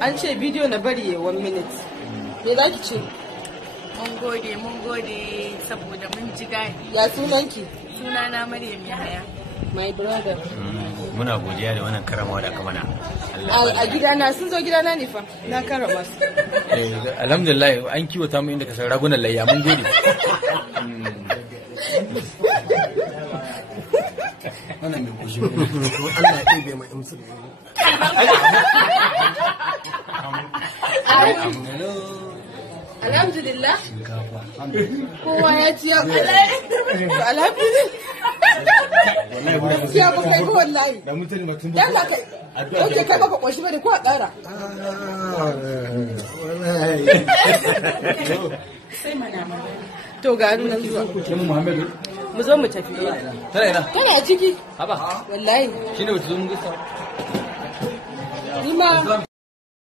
An ce bidiyo na bari ya 1 minute. Me za ki ce? Mun gode saboda mun ji daɗi. Ya sunanki? Sunana Maryam Yahaya. My brother. Muna godiya da wannan karamawa da aka mana. A gidana sun zo gidana ne fa. Na karama su. Alhamdulillah an kiwata mu inda ka san ragunan layya mun gode. Wannan mai kushi Allah ya ɗebe mai imsu. Alhamdulillah. Kowa ya ci ya alhamdulillah. Ya ba kai ko wallahi. Da mutane mutum ba. Da kai. Oke kai baka koshi bane ko a ƙara. Sai mana. To ga nan zuwa. Mu zo mu tafi. Tana ina? Tana ciki. Haba. Wallahi. Shine wata zo mun gisa. Ni ma